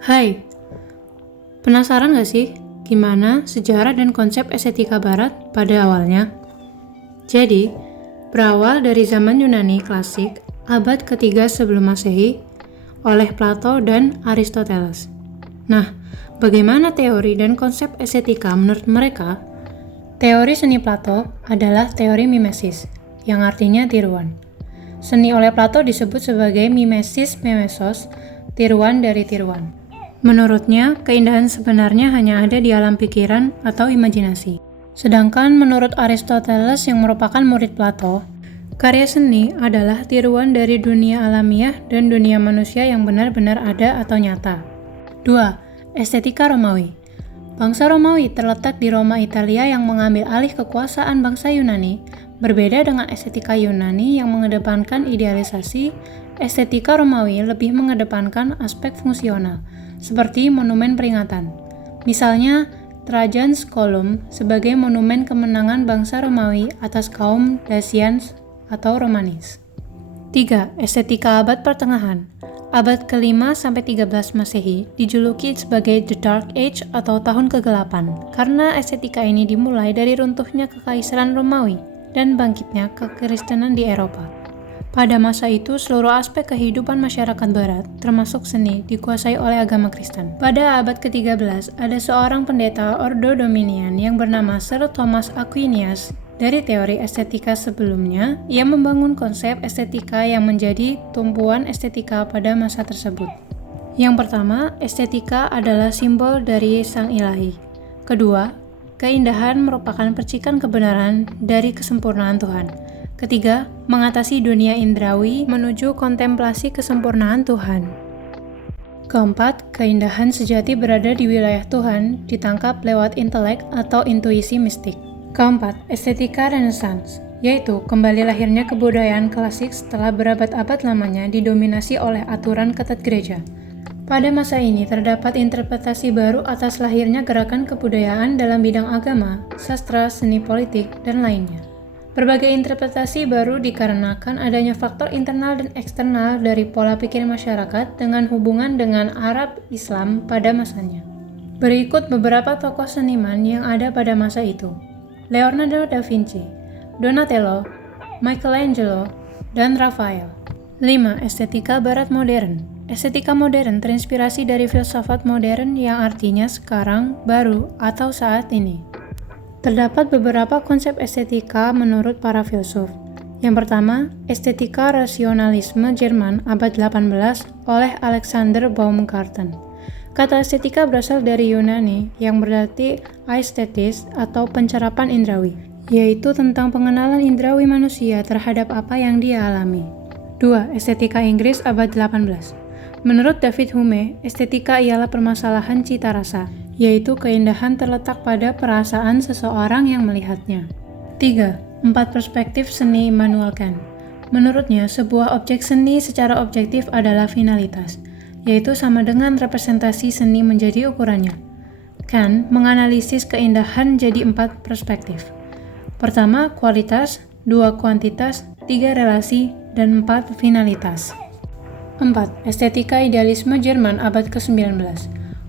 Hai, penasaran gak sih gimana sejarah dan konsep estetika barat pada awalnya? Jadi, berawal dari zaman Yunani klasik, abad ketiga sebelum Masehi, oleh Plato dan Aristoteles. Nah, bagaimana teori dan konsep estetika menurut mereka? Teori seni Plato adalah teori mimesis, yang artinya tiruan. Seni oleh Plato disebut sebagai mimesis memesos, tiruan dari tiruan. Menurutnya, keindahan sebenarnya hanya ada di alam pikiran atau imajinasi. Sedangkan menurut Aristoteles yang merupakan murid Plato, karya seni adalah tiruan dari dunia alamiah dan dunia manusia yang benar-benar ada atau nyata. 2. Estetika Romawi. Bangsa Romawi terletak di Roma, Italia yang mengambil alih kekuasaan bangsa Yunani. Berbeda dengan estetika Yunani yang mengedepankan idealisasi, estetika Romawi lebih mengedepankan aspek fungsional, seperti monumen peringatan. Misalnya, Trajan's Column sebagai monumen kemenangan bangsa Romawi atas kaum Dacians atau Romanis. 3. Estetika abad pertengahan. Abad ke-5 sampai 13 Masehi dijuluki sebagai The Dark Age atau tahun ke-8 karena estetika ini dimulai dari runtuhnya kekaisaran Romawi dan bangkitnya kekristenan di Eropa. Pada masa itu, seluruh aspek kehidupan masyarakat barat, termasuk seni, dikuasai oleh agama Kristen. Pada abad ke-13, ada seorang pendeta Ordo Dominian yang bernama Sir Thomas Aquinas. Dari teori estetika sebelumnya, ia membangun konsep estetika yang menjadi tumpuan estetika pada masa tersebut. Yang pertama, estetika adalah simbol dari Sang Ilahi. Kedua, keindahan merupakan percikan kebenaran dari kesempurnaan Tuhan. Ketiga, mengatasi dunia indrawi menuju kontemplasi kesempurnaan Tuhan. Keempat, keindahan sejati berada di wilayah Tuhan, ditangkap lewat intelek atau intuisi mistik. Keempat, estetika Renaissance, yaitu kembali lahirnya kebudayaan klasik setelah berabad-abad lamanya didominasi oleh aturan ketat gereja. Pada masa ini terdapat interpretasi baru atas lahirnya gerakan kebudayaan dalam bidang agama, sastra, seni politik, dan lainnya. Berbagai interpretasi baru dikarenakan adanya faktor internal dan eksternal dari pola pikir masyarakat dengan hubungan dengan Arab Islam pada masanya. Berikut beberapa tokoh seniman yang ada pada masa itu. Leonardo da Vinci, Donatello, Michelangelo, dan Raphael. 5. Estetika Barat Modern. Estetika modern terinspirasi dari filsafat modern yang artinya sekarang, baru, atau saat ini. Terdapat beberapa konsep estetika menurut para filsuf. Yang pertama, estetika rasionalisme Jerman abad 18 oleh Alexander Baumgarten. Kata estetika berasal dari Yunani yang berarti aesthetis atau pencerapan indrawi, yaitu tentang pengenalan indrawi manusia terhadap apa yang dia alami. 2. Estetika Inggris abad 18. Menurut David Hume, estetika ialah permasalahan cita rasa, yaitu keindahan terletak pada perasaan seseorang yang melihatnya. 3. 4 perspektif seni Immanuel Kant. Menurutnya, sebuah objek seni secara objektif adalah finalitas, yaitu sama dengan representasi seni menjadi ukurannya. Kant menganalisis keindahan jadi 4 perspektif. Pertama, kualitas, 2 kuantitas, 3 relasi, dan 4 finalitas. 4. Estetika idealisme Jerman abad ke-19.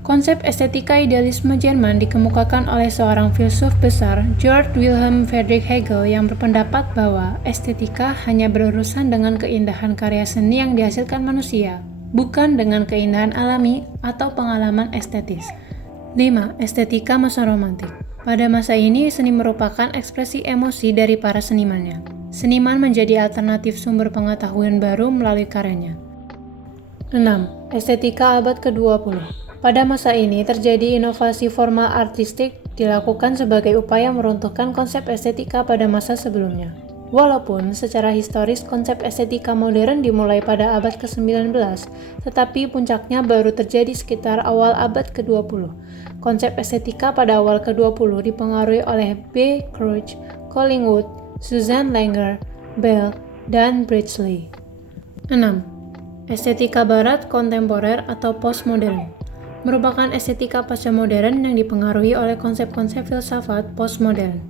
Konsep estetika idealisme Jerman dikemukakan oleh seorang filsuf besar, Georg Wilhelm Friedrich Hegel, yang berpendapat bahwa estetika hanya berurusan dengan keindahan karya seni yang dihasilkan manusia, bukan dengan keindahan alami atau pengalaman estetis. 5. Estetika masa romantik. Pada masa ini, seni merupakan ekspresi emosi dari para senimannya. Seniman menjadi alternatif sumber pengetahuan baru melalui karyanya. 6. Estetika abad ke-20. Pada masa ini terjadi inovasi formal artistik dilakukan sebagai upaya meruntuhkan konsep estetika pada masa sebelumnya. Walaupun secara historis konsep estetika modern dimulai pada abad ke-19, tetapi puncaknya baru terjadi sekitar awal abad ke-20. Konsep estetika pada awal ke-20 dipengaruhi oleh B. Crouch, Collingwood, Susan Langer, Bell, dan Bridgely. 6. Estetika Barat kontemporer atau postmodern merupakan estetika pasca modern yang dipengaruhi oleh konsep-konsep filsafat postmodern.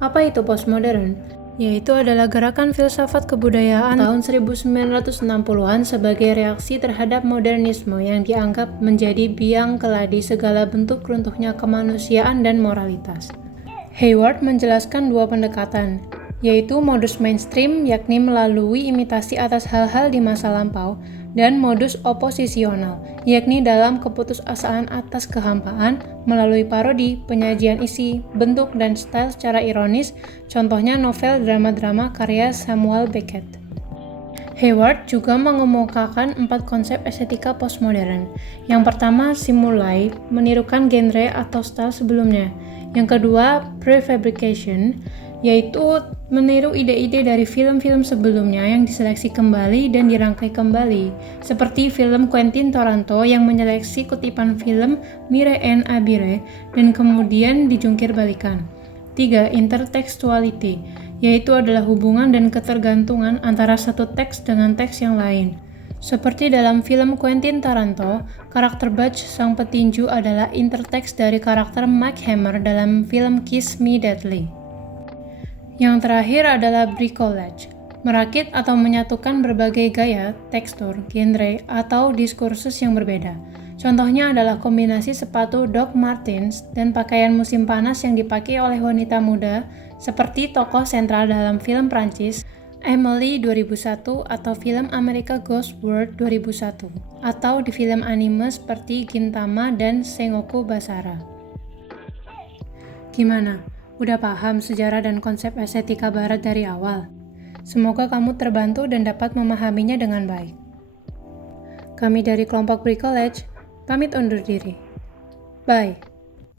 Apa itu postmodern? yaitu adalah gerakan filsafat kebudayaan tahun 1960-an sebagai reaksi terhadap modernisme yang dianggap menjadi biang keladi segala bentuk runtuhnya kemanusiaan dan moralitas. Hayward menjelaskan dua pendekatan, yaitu modus mainstream yakni melalui imitasi atas hal-hal di masa lampau, dan modus oposisional, yakni dalam keputusasaan atas kehampaan melalui parodi, penyajian isi, bentuk, dan style secara ironis, contohnya novel drama-drama karya Samuel Beckett. Hayward juga mengemukakan 4 konsep estetika postmodern. Yang pertama, simulai, menirukan genre atau style sebelumnya. Yang kedua, prefabrication, yaitu meniru ide-ide dari film-film sebelumnya yang diseleksi kembali dan dirangkai kembali, seperti film Quentin Tarantino yang menyeleksi kutipan film Mire en Abire dan kemudian dijungkir balikan. 3. Intertextuality, yaitu adalah hubungan dan ketergantungan antara satu teks dengan teks yang lain. Seperti dalam film Quentin Tarantino, karakter Butch sang petinju adalah interteks dari karakter Mike Hammer dalam film Kiss Me Deadly. Yang terakhir adalah bricolage, merakit atau menyatukan berbagai gaya, tekstur, genre, atau diskursus yang berbeda. Contohnya adalah kombinasi sepatu Doc Martens dan pakaian musim panas yang dipakai oleh wanita muda, seperti tokoh sentral dalam film Prancis, Emily 2001 atau film Amerika Ghost World 2001, atau di film anime seperti Gintama dan Sengoku Basara. Gimana? Udah paham sejarah dan konsep estetika barat dari awal? Semoga kamu terbantu dan dapat memahaminya dengan baik. Kami dari kelompok Bricolage, pamit undur diri. Bye.